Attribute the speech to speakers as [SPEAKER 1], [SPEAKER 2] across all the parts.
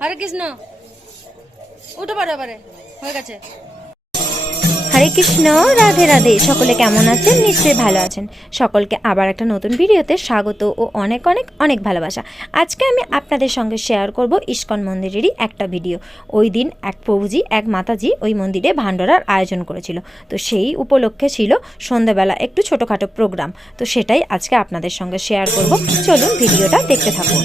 [SPEAKER 1] হরে কৃষ্ণ উঠে পারে এবারে হয়ে গেছে
[SPEAKER 2] হরে কৃষ্ণ রাধে রাধে সকলে কেমন আছেন নিশ্চয়ই ভালো আছেন সকলকে আবার একটা নতুন ভিডিওতে স্বাগত ও অনেক অনেক অনেক ভালোবাসা আজকে আমি আপনাদের সঙ্গে শেয়ার করব ইস্কন মন্দিরেরই একটা ভিডিও ওই দিন এক প্রভুজি এক মাতাজি ওই মন্দিরে ভাণ্ডারার আয়োজন করেছিল তো সেই উপলক্ষে ছিল সন্ধ্যাবেলা একটু ছোটোখাটো প্রোগ্রাম তো সেটাই আজকে আপনাদের সঙ্গে শেয়ার করব চলুন ভিডিওটা দেখতে থাকুন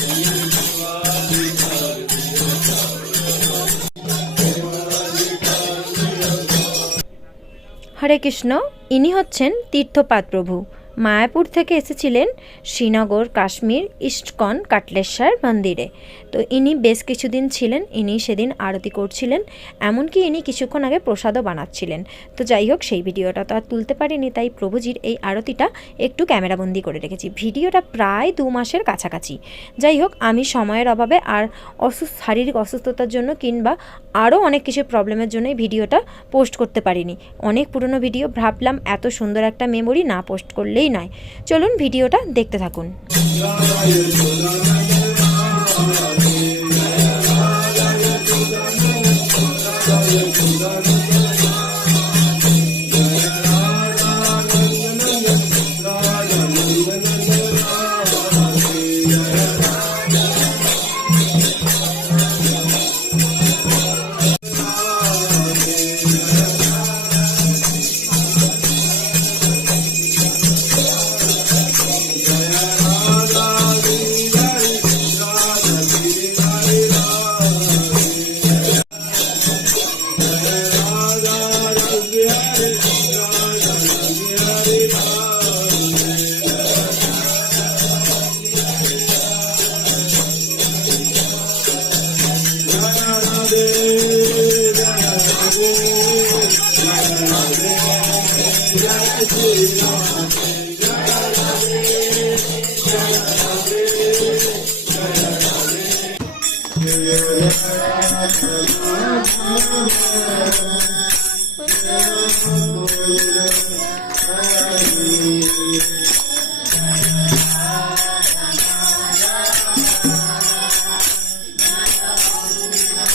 [SPEAKER 2] হরে কৃষ্ণ ইনি হচ্ছেন তীর্থপাত প্রভু মায়াপুর থেকে এসেছিলেন শ্রীনগর কাশ্মীর ইস্টকন কাটলেশ্বর মন্দিরে তো ইনি বেশ কিছুদিন ছিলেন ইনি সেদিন আরতি করছিলেন এমনকি ইনি কিছুক্ষণ আগে প্রসাদও বানাচ্ছিলেন তো যাই হোক সেই ভিডিওটা তো আর তুলতে পারিনি তাই প্রভুজির এই আরতিটা একটু ক্যামেরাবন্দি করে রেখেছি ভিডিওটা প্রায় দু মাসের কাছাকাছি যাই হোক আমি সময়ের অভাবে আর অসুস্থ শারীরিক অসুস্থতার জন্য কিংবা আরও অনেক কিছু প্রবলেমের জন্যই ভিডিওটা পোস্ট করতে পারিনি অনেক পুরনো ভিডিও ভাবলাম এত সুন্দর একটা মেমোরি না পোস্ট করলেই নয় চলুন ভিডিওটা দেখতে থাকুন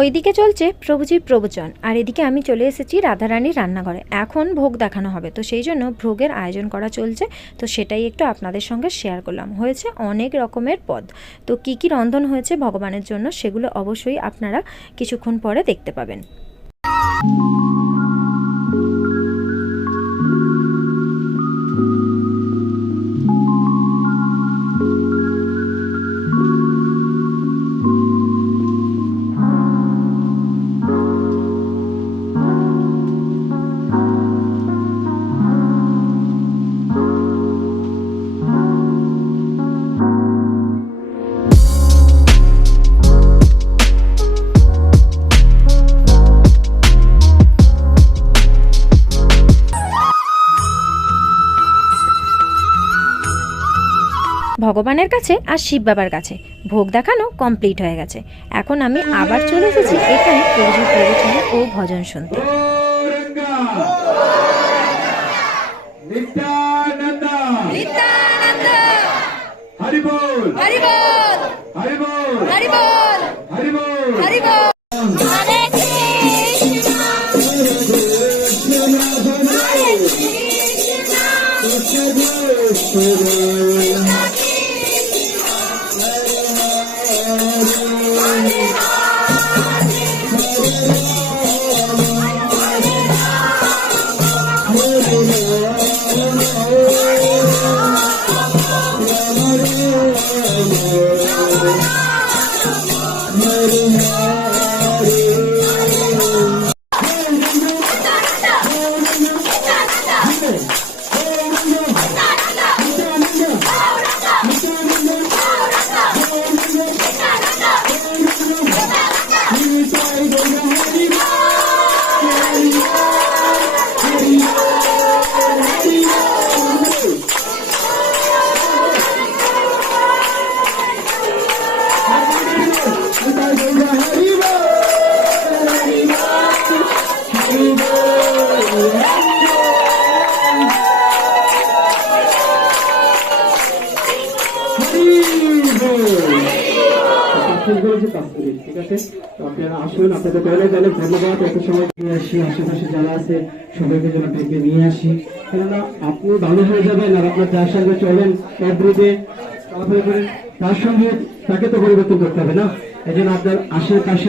[SPEAKER 2] ওইদিকে চলছে প্রভুজির প্রবচন আর এদিকে আমি চলে এসেছি রাধারানীর রান্নাঘরে এখন ভোগ দেখানো হবে তো সেই জন্য ভোগের আয়োজন করা চলছে তো সেটাই একটু আপনাদের সঙ্গে শেয়ার করলাম হয়েছে অনেক রকমের পদ তো কি কি রন্ধন হয়েছে ভগবানের জন্য সেগুলো অবশ্যই আপনারা কিছুক্ষণ পরে দেখতে পাবেন ভগবানের কাছে আর শিব বাবার কাছে ভোগ দেখানো কমপ্লিট হয়ে গেছে এখন আমি আবার চলে এসেছি এখানে প্রভুজির প্রবচন ও ভজন শুনতে ধন্যবাদ নিয়ে আসি আশেপাশে যারা আছে সবাইকে যেন ডেকে নিয়ে আসি কেননা আপনি ভালো হয়ে যাবেন আর আপনার যার সঙ্গে চলেন তার সঙ্গে তাকে তো পরিবর্তন করতে হবে না এই জন্য আপনার আশেপাশে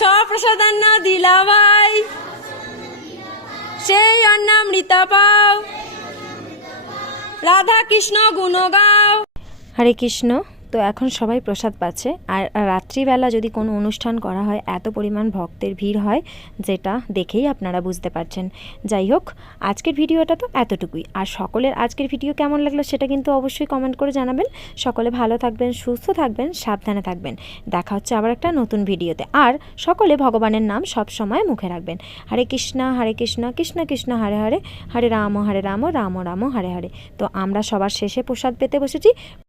[SPEAKER 2] সপ্রসাদান্ন দিলাভাই সেই অন্নামৃত পাও রাধা কৃষ্ণ গুণগাও হরে কৃষ্ণ তো এখন সবাই প্রসাদ পাচ্ছে আর রাত্রিবেলা যদি কোনো অনুষ্ঠান করা হয় এত পরিমাণ ভক্তের ভিড় হয় যেটা দেখেই আপনারা বুঝতে পারছেন যাই হোক আজকের ভিডিওটা তো এতটুকুই আর সকলের আজকের ভিডিও কেমন লাগলো সেটা কিন্তু অবশ্যই কমেন্ট করে জানাবেন সকলে ভালো থাকবেন সুস্থ থাকবেন সাবধানে থাকবেন দেখা হচ্ছে আবার একটা নতুন ভিডিওতে আর সকলে ভগবানের নাম সব সময় মুখে রাখবেন হরে কৃষ্ণা হরে কৃষ্ণ কৃষ্ণ কৃষ্ণ হরে হরে হরে রাম হরে রাম রাম রাম হরে হরে তো আমরা সবার শেষে প্রসাদ পেতে বসেছি